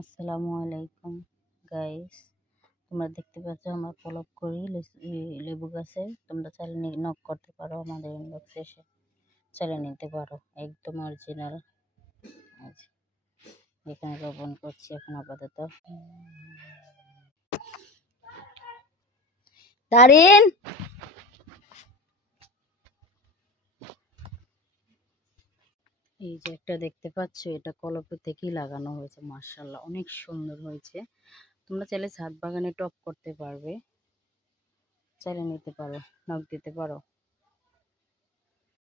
আসসালামু আলাইকুম গাইস, তোমরা দেখতে পাচ্ছ আমরা ফলো করি লেবু গাছে। তোমরা চাইলে নক করতে পারো, আমাদের ইনবক্সে এসে চাইলে নিতে পারো, একদম অরিজিনাল। এখানে রোপণ করছি এখন আপাতত। দারিন এই যে একটা দেখতে পাচ্ছ, এটা কলপে থেকেই লাগানো হয়েছে। মাশাআল্লাহ, অনেক সুন্দর হয়েছে। তোমরা চাইলে ছাদ বাগানে টব করতে পারবে, চাইলে নিতে পারো, নক দিতে পারো।